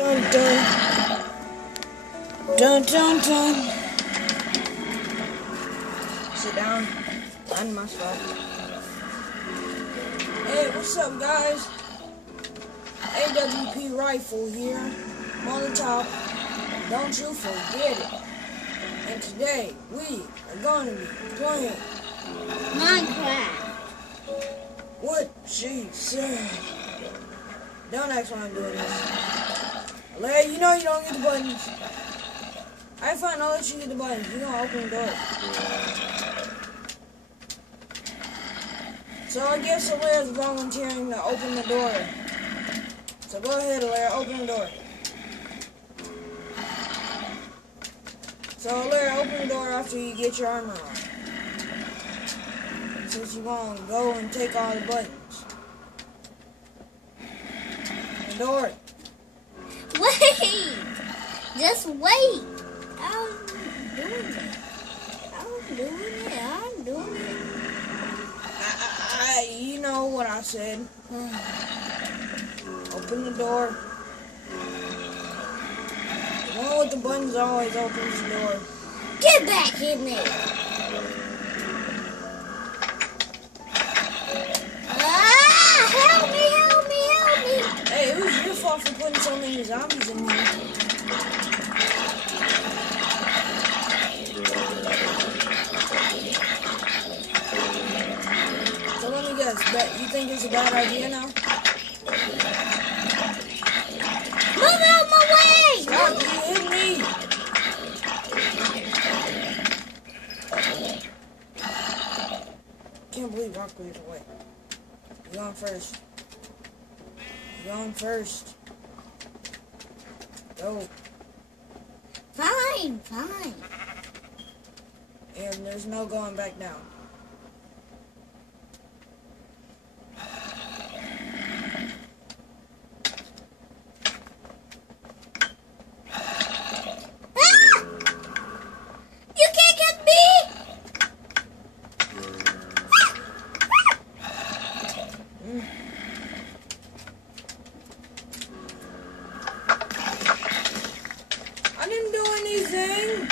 Dun dun. Dun dun dun. Sit down. Find my spot. Hey, what's up, guys? AWP Rifle here. I'm on the top. Don't you forget it. And today, we are going to be playing Minecraft. what she said. Don't ask why I'm doing this. Larry, you know you don't get the buttons. I find I'll let you get the buttons. You're going to open the door. So I guess Alaire's volunteering to open the door. So go ahead, Alaire, open the door. So Alaire, open the door after you get your armor on. Since you're going to go and take all the buttons. The door. Wait! Just wait! I'm doing it. You know what I said. Open the door. The one with the buttons always opens the door. Get back in there! Ah! Help me! Hey, it was your fault for putting so many zombies in here. So let me guess, you think it's a bad idea now? Move out my way! Stop, you hit me! Can't believe I cleared away. You're going first. You're going first. Go. Fine. And there's no going back down. I didn't do anything.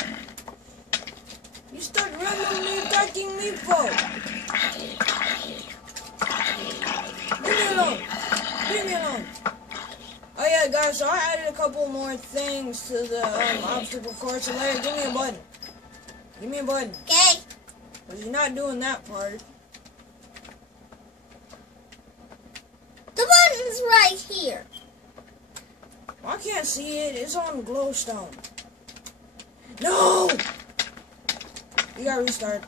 You start randomly attacking me for. Leave me alone. Oh yeah, guys. So I added a couple more things to the obstacle course. So later, give me a button. Give me a button. Okay. But you're not doing that part. The button's right here. Well, I can't see it. It's on glowstone. No! You gotta restart.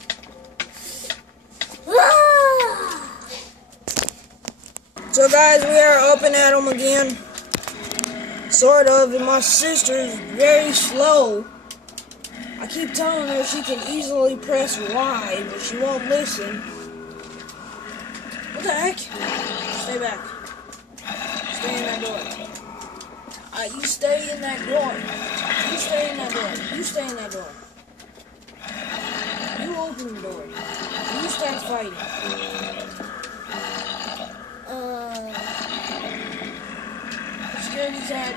So guys, we are up and at 'em again. Sort of, and my sister is very slow. I keep telling her she can easily press Y, but she won't listen. What the heck? Stay back. Stay in that door. You stay in that door. You stay in that door. You stay in that door. You open the door. You start fighting. Security cat.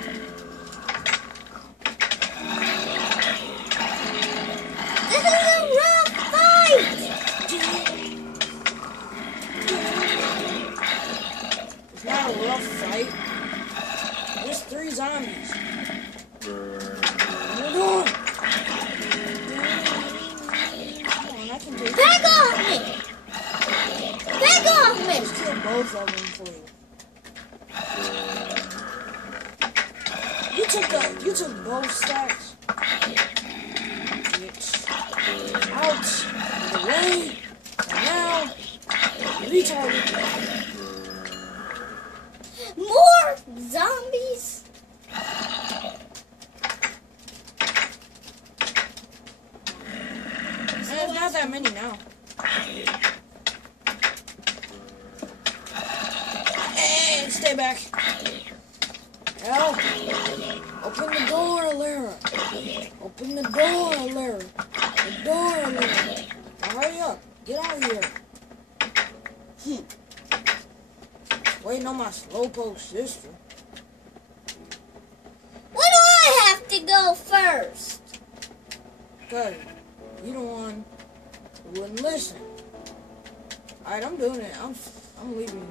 This is a rough fight! It's not a rough fight. There's 3 zombies. Hold on. Come on, I can take Back off me! Back off me! Let's kill both of them for you. You took both stacks. Get out of the way. And now, retarded. More zombies? There's not that many now. Hey, stay back. Hell, open the door, Alara. Open the door, Alara. The door, Alara. Now hurry up. Get out of here. Waiting on my slowpoke sister. Cause you the one who wouldn't listen. Alright, I'm doing it. I'm leaving you.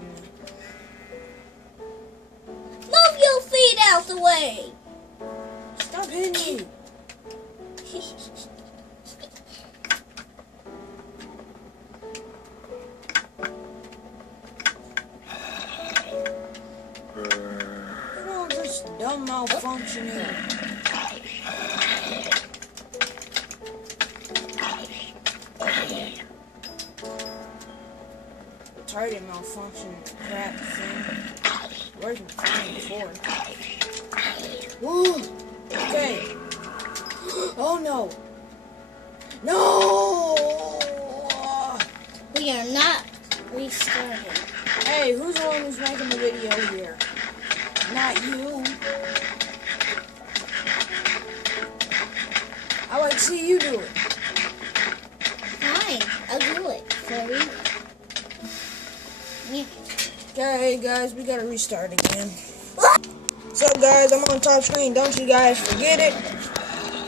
Move your feet out the way. Stop hitting me. You know, just dumb malfunctioning. Retarded malfunction crap thing. Working fine before. Woo! Okay. Oh no! No! We are not restarting. Hey, who's the one who's making the video here? Not you. I like to see you do it. Fine, I'll do it for you. Yeah. Okay, guys, we gotta restart again. What's up, guys? I'm on top screen. Don't you guys forget it.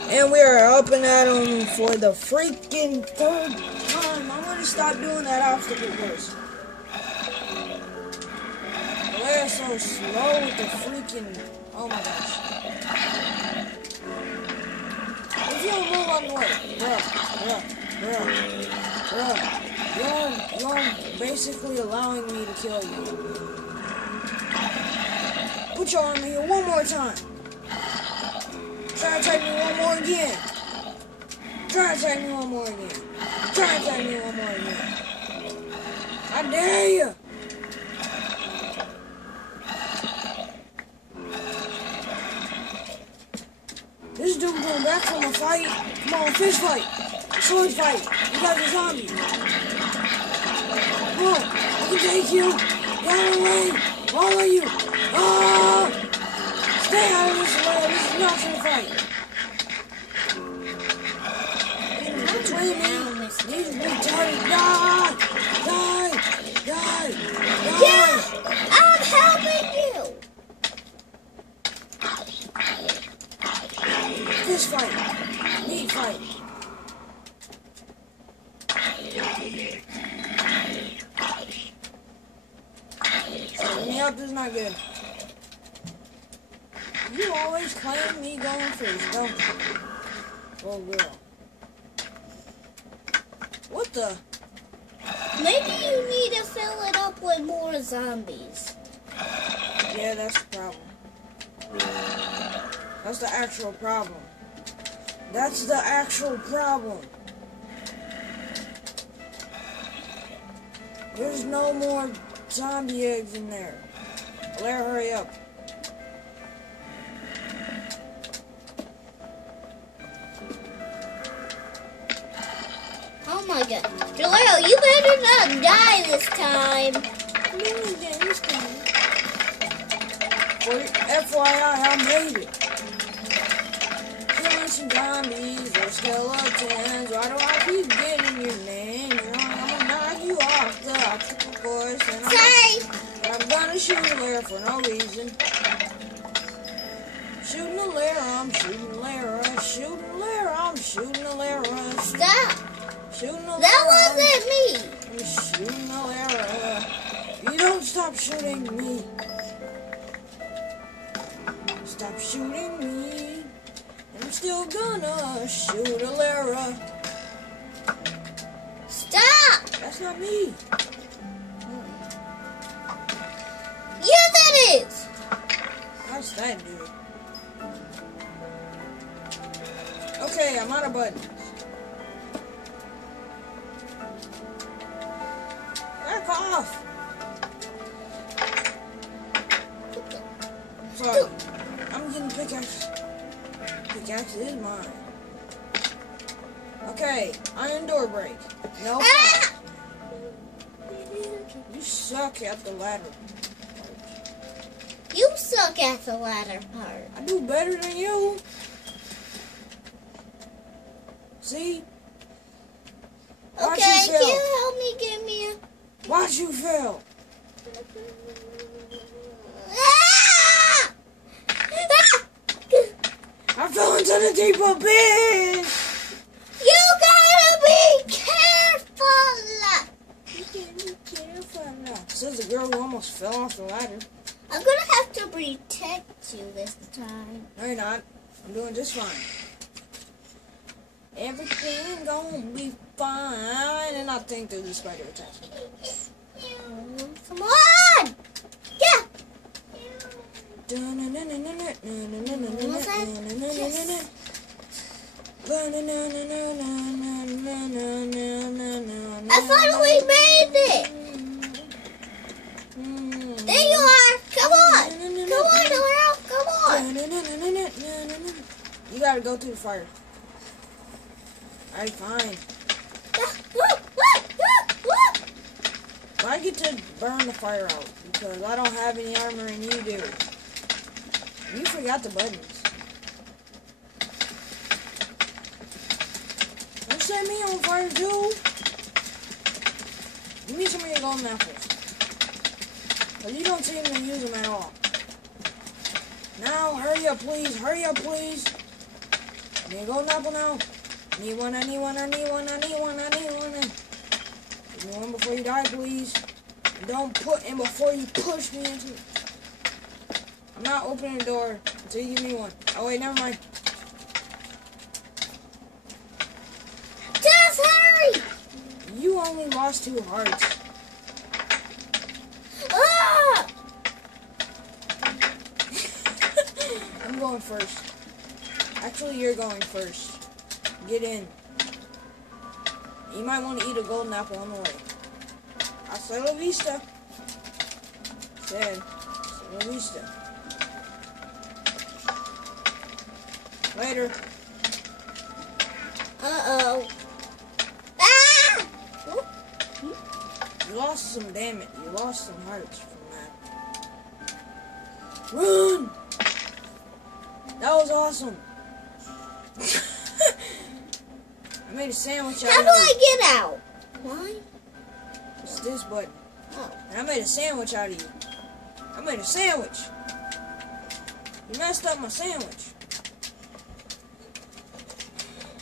And we are up and at 'em for the freaking third time. I'm gonna stop doing that obstacle course. They're so slow with the freaking. Oh my gosh. If you don't move on the way, you're basically allowing me to kill you. Put your arm here one more time. Try to attack me one more again. Try to attack me one more again. Try to attack me one more again. I dare you. This dude going back from a fight. Come on, fist fight. Sword fight. You guys are zombies. Come on, I can take you. Get out of the way. All of you. Ah! Stay out of this way. This is not for a fight. Between me, these retarded. Die! Die! Die! Die! Yeah! I'm helping you! Fist fight. Meat fight. Setting me up is not good. You always claim me going first, don't you? Oh, girl. What the? Maybe you need to fill it up with more zombies. Yeah, that's the problem. That's the actual problem. That's the actual problem. There's no more zombie eggs in there. Blair, hurry up. Oh my god. Jalero, you better not die this time. No, again, this time. FYI, I made it. Killing some zombies or skeletons. Why do I keep getting your name? You know, I'm gonna knock you off the obstacle course. And I'm gonna shoot a Lara for no reason. Shooting a Lara, I'm shooting a Lara. Shooting a Lara, I'm shooting a Lara. Stop. Shooting a Lara. That wasn't me. I'm shooting a Lara. You don't stop shooting me. Stop shooting me. I'm still gonna shoot a Lara. Stop. That's not me. Yeah, that is. How's that, dude? Okay, I'm out of buttons. Back off. Sorry. I'm getting pickaxe. Pickaxe is mine. Okay, iron door break. No Ah! You suck at the ladder. You suck at the ladder part. I do better than you. See? Watch Okay, you fail. can you help me get me a... Watch you fail. Ah! Ah! I fell into the deep abyss. careful now. Says the girl who almost fell off the ladder. I'm gonna have to protect you this time. No, you're not. I'm doing just fine. Everything gonna be fine. And I think through the spider attacks me. Come on! Yeah! I finally made it! There you are! Come on! Come on, Laurel! Come on! You gotta go through the fire. Alright, fine. I get to burn the fire out because I don't have any armor and you do. You forgot the buttons. Don't set me on fire too. Give me some of your golden apples. But you don't seem to use them at all. Now, hurry up please, hurry up please. I need a golden apple now. I need one, I need one, I need one, I need one, I need one. Give me one before you die, please. And don't put in before you push me into it. I'm not opening the door until you give me one. Oh wait, never mind. Just hurry! You only lost 2 hearts. Ah! I'm going first. Actually, you're going first. Get in. You might want to eat a golden apple on the way. Hasta la vista. Said, hasta la vista. Later. Uh-oh. Ah! You lost some damage. You lost some hearts from that. Run! That was awesome. I made a sandwich out How of do you. I get out? Why? It's this button. Oh. And I made a sandwich out of you. I made a sandwich. You messed up my sandwich.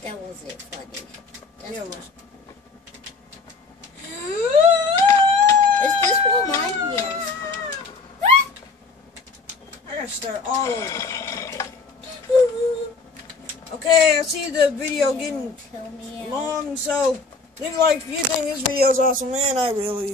That wasn't funny. Yeah, it was. Is this what mine is? I gotta start all over. Okay, I see the video getting Kill me out. long, so leave a like if you think this video is awesome, man. I really